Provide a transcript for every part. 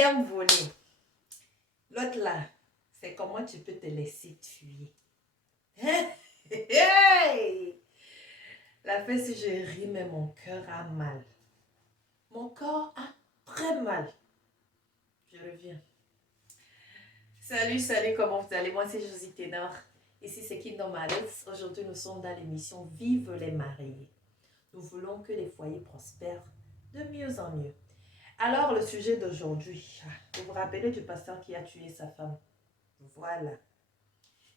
viens me voler. L'autre là, c'est comment tu peux te laisser tuer. Hey! La fête, si je ris, mais mon cœur a mal. Mon corps a très mal. Je reviens. Salut, comment vous allez? Moi, c'est Josie Ténor. Ici, c'est Kingdom Marriage. Aujourd'hui, nous sommes dans l'émission Vive les mariés. Nous voulons que les foyers prospèrent de mieux en mieux. Alors, le sujet d'aujourd'hui, vous vous rappelez du pasteur qui a tué sa femme? Voilà.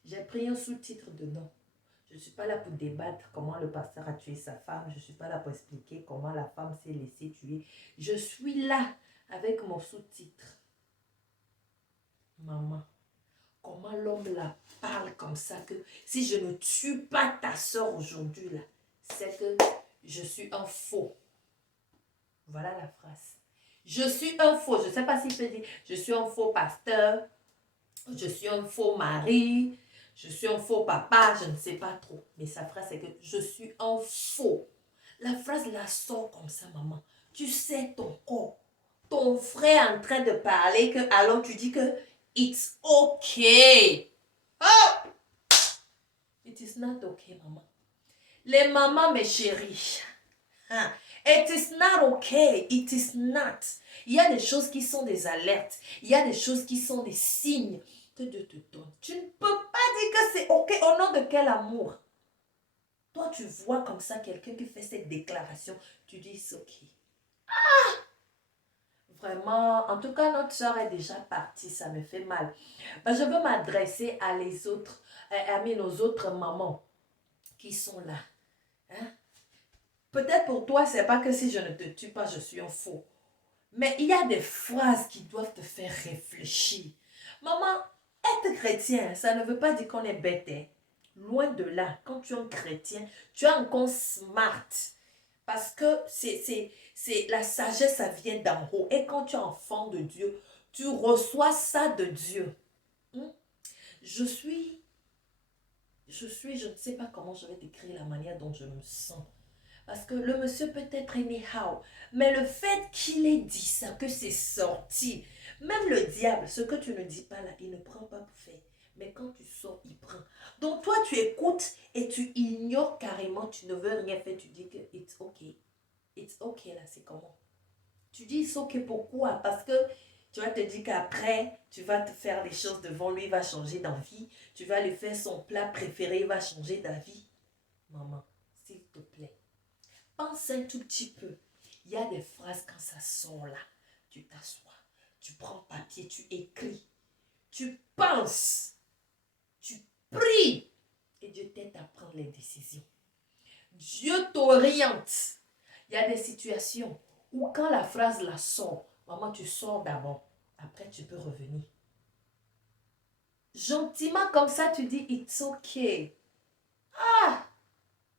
J'ai pris un sous-titre de nom. Je ne suis pas là pour débattre comment le pasteur a tué sa femme. Je ne suis pas là pour expliquer comment la femme s'est laissée tuer. Je suis là avec mon sous-titre. Maman, comment l'homme là parle comme ça que si je ne tue pas ta soeur aujourd'hui là, c'est que je suis un faux. Voilà la phrase. Je suis un faux. Je ne sais pas s'il peut dire je suis un faux pasteur, je suis un faux mari, je suis un faux papa, je ne sais pas trop. Mais sa phrase c'est que je suis un faux. La phrase la sort comme ça, maman. Tu sais ton corps. Ton frère est en train de parler que alors tu dis que it's okay. Oh! It is not okay, maman. Les mamans, mes chéris. It is not okay. It is not. Il y a des choses qui sont des alertes. Il y a des choses qui sont des signes que Dieu te donne. Tu ne peux pas dire que c'est ok au nom de quel amour. Toi, tu vois comme ça quelqu'un qui fait cette déclaration. Tu dis c'est ok. Vraiment, en tout cas, notre soeur est déjà partie. Ça me fait mal. Je veux m'adresser à les autres, nos autres mamans qui sont là. Hein? Peut-être pour toi, c'est pas que si je ne te tue pas, je suis un faux. Mais il y a des phrases qui doivent te faire réfléchir. Maman, être chrétien, ça ne veut pas dire qu'on est bête. Hein? Loin de là, quand tu es un chrétien, tu es encore smart. Parce que c'est la sagesse, ça vient d'en haut. Et quand tu es enfant de Dieu, tu reçois ça de Dieu. Je ne sais pas comment je vais décrire la manière dont je me sens. Parce que le monsieur peut être anyhow. Mais le fait qu'il ait dit ça, que c'est sorti, même le diable, ce que tu ne dis pas là, il ne prend pas pour fait. Mais quand tu sors, il prend. Donc toi, tu écoutes et tu ignores carrément, tu ne veux rien faire. Tu dis que it's okay. It's okay là, c'est comment? Tu dis it's okay, pourquoi? Parce que tu vas te dire qu'après, tu vas te faire des choses devant lui, il va changer d'envie. Tu vas lui faire son plat préféré, il va changer d'avis. Maman, s'il te plaît. Pense un tout petit peu. Il y a des phrases quand ça sort là. Tu t'assois, tu prends papier, tu écris, tu penses, tu pries. Et Dieu t'aide à prendre les décisions. Dieu t'oriente. Il y a des situations où quand la phrase la sort, maman, tu sors d'abord. Après, tu peux revenir. Gentiment comme ça, tu dis, it's okay. Ah!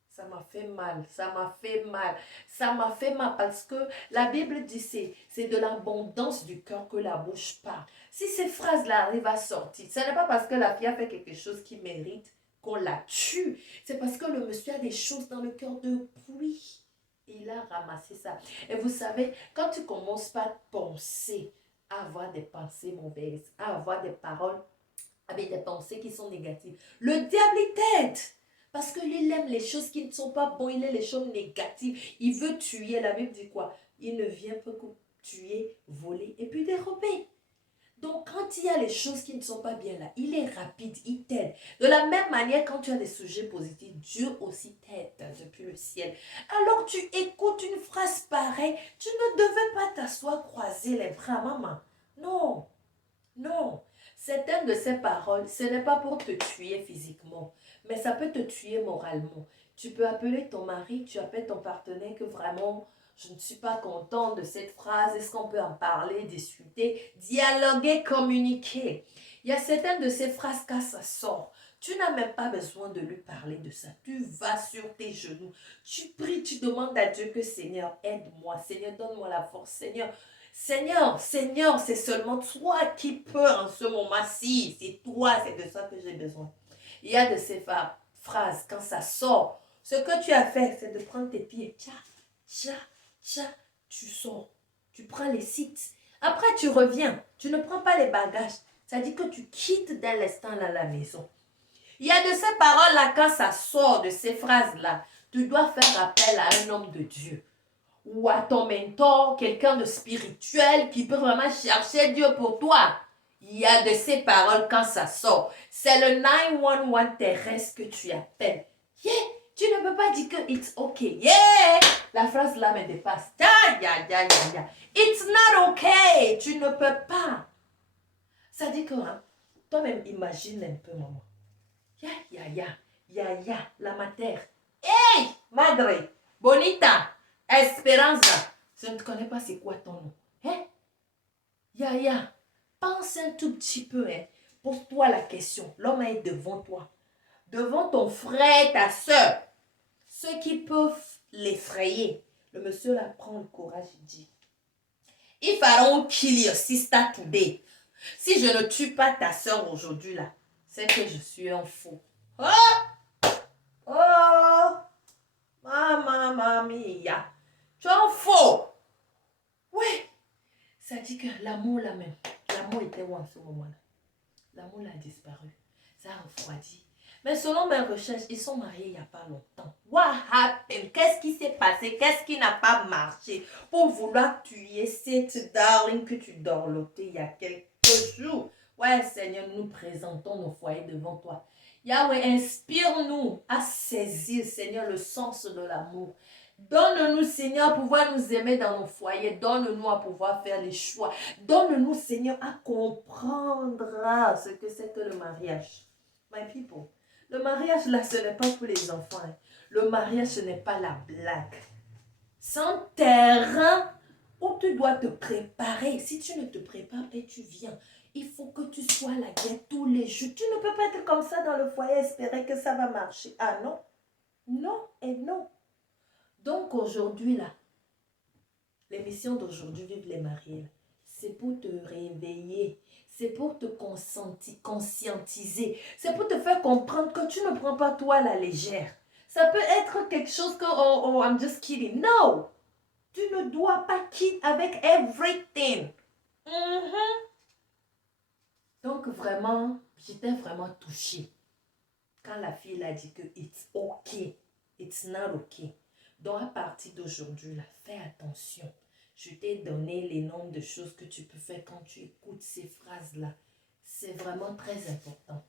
Ça m'a fait mal, ça m'a fait mal, ça m'a fait mal parce que la Bible dit c'est de l'abondance du cœur que la bouche parle. Si ces phrases-là arrivent à sortir, ce n'est pas parce que la fille a fait quelque chose qui mérite qu'on la tue. C'est parce que le monsieur a des choses dans le cœur depuis. Il a ramassé ça. Et vous savez, quand tu commences par penser, à avoir des pensées mauvaises, à avoir des paroles avec des pensées qui sont négatives, le diable il t'aide. Parce qu'il aime les choses qui ne sont pas bonnes, il aime les choses négatives. Il veut tuer. La Bible dit quoi? Il ne vient pas que tuer, voler et puis dérober. Donc, quand il y a les choses qui ne sont pas bien là, il est rapide, il t'aide. De la même manière, quand tu as des sujets positifs, Dieu aussi t'aide depuis le ciel. Alors, tu écoutes une phrase pareille, tu ne devais pas t'asseoir, croiser les bras, maman. Non, non. Certaines de ces paroles, ce n'est pas pour te tuer physiquement, mais ça peut te tuer moralement. Tu peux appeler ton mari, tu appelles ton partenaire que vraiment, je ne suis pas contente de cette phrase. Est-ce qu'on peut en parler, discuter, dialoguer, communiquer? Il y a certaines de ces phrases quand ça sort. Tu n'as même pas besoin de lui parler de ça. Tu vas sur tes genoux. Tu pries, tu demandes à Dieu que Seigneur, aide-moi. Seigneur, donne-moi la force. Seigneur, c'est seulement toi qui peux en ce moment-ci. C'est toi, c'est de ça que j'ai besoin. Il y a de ces phrases, quand ça sort, ce que tu as fait, c'est de prendre tes pieds. Tcha, tcha, tcha, tu sors. Tu prends les sites. Après, tu reviens. Tu ne prends pas les bagages. Ça dit que tu quittes dès l'instant là la maison. Il y a de ces paroles-là, quand ça sort de ces phrases-là, tu dois faire appel à un homme de Dieu ou à ton mentor, quelqu'un de spirituel qui peut vraiment chercher Dieu pour toi. Il y a de ces paroles quand ça sort. C'est le 911 terrestre que tu appelles. Yeah, tu ne peux pas dire que it's okay. Yeah, la phrase là me dépasse. It's not okay. Tu ne peux pas. Ça dit que hein, toi-même imagine un peu, maman. La mater. Hey, madre, bonita, Esperanza. Je ne connais pas c'est quoi ton nom. Hein? Pense un tout petit peu. Hein? Pose-toi la question. L'homme est devant toi. Devant ton frère, ta soeur. Ceux qui peuvent l'effrayer. Le monsieur là prend le courage et dit, if I don't kill your sister today, si je ne tue pas ta soeur aujourd'hui là, c'est que je suis un fou. Oh, mamma mia. Tu es un faux. Oui. Ça dit que l'amour là même. L'amour était où en ce moment-là? L'amour a disparu. Ça a refroidi. Mais selon mes recherches, ils sont mariés il n'y a pas longtemps. What happened? Qu'est-ce qui s'est passé? Qu'est-ce qui n'a pas marché pour vouloir tuer cette darling que tu dorlotais il y a quelques jours? Ouais, Seigneur, nous présentons nos foyers devant toi. Yahweh, inspire-nous à saisir, Seigneur, le sens de l'amour. Donne-nous, Seigneur, à pouvoir nous aimer dans nos foyers. Donne-nous à pouvoir faire les choix. Donne-nous, Seigneur, à comprendre ce que c'est que le mariage. My people, le mariage, là, ce n'est pas pour les enfants. Hein. Le mariage, ce n'est pas la blague. C'est un terrain où tu dois te préparer. Si tu ne te prépares pas, tu viens. Il faut que tu sois à la guerre tous les jours. Tu ne peux pas être comme ça dans le foyer, espérer que ça va marcher. Ah non, non et non. Donc aujourd'hui, là, l'émission d'aujourd'hui, Vive les mariés, c'est pour te réveiller, c'est pour te conscientiser, c'est pour te faire comprendre que tu ne prends pas toi à la légère. Ça peut être quelque chose que, oh, I'm just kidding. No! Tu ne dois pas quitter avec everything. Donc vraiment, j'étais vraiment touchée quand la fille a dit que it's okay, it's not okay. Donc à partir d'aujourd'hui, fais attention. Je t'ai donné les nombres de choses que tu peux faire quand tu écoutes ces phrases-là. C'est vraiment très important.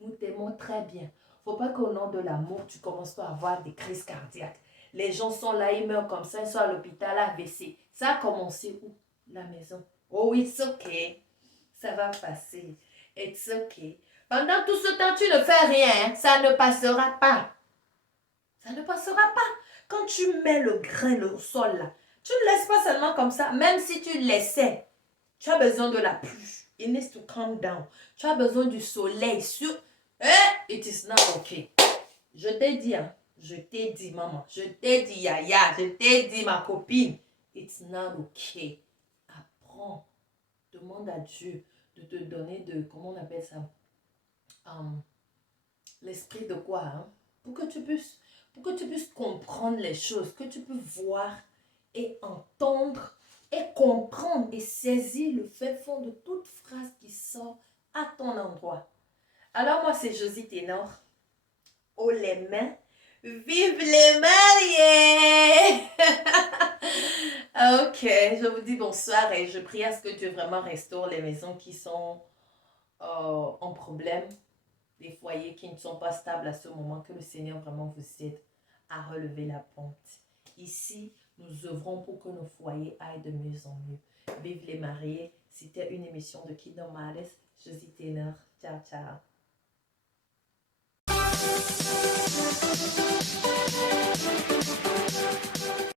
Nous t'aimons très bien. Faut pas qu'au nom de l'amour, tu commences à avoir des crises cardiaques. Les gens sont là, ils meurent comme ça, ils sont à l'hôpital AVC. Ça a commencé où? La maison. Oh, it's okay. Ça va passer. It's okay. Pendant tout ce temps, tu ne fais rien. Ça ne passera pas. Ça ne passera pas. Quand tu mets le grain au sol là, tu ne laisses pas seulement comme ça. Même si tu laissais, tu as besoin de la pluie. It needs to calm down. Tu as besoin du soleil sur... it is not okay. Je t'ai dit, hein. Je t'ai dit, maman. Je t'ai dit, Yaya. Je t'ai dit, ma copine. It's not okay. Apprends. Demande à Dieu de te donner de... Comment on appelle ça? L'esprit de quoi, hein? Pour que tu puisses comprendre les choses, que tu peux voir et entendre et comprendre et saisir le fait fond de toute phrase qui sort à ton endroit. Alors moi, c'est Josie Ténor. Haut les mains. Vive les mariés! Ok, je vous dis bonsoir et je prie à ce que Dieu vraiment restaure les maisons qui sont en problème, les foyers qui ne sont pas stables à ce moment, que le Seigneur vraiment vous aide à relever la pente. Ici, nous œuvrons pour que nos foyers aillent de mieux en mieux. Vive les mariés, c'était une émission de Kingdom Matters. Josie Ténor, ciao ciao.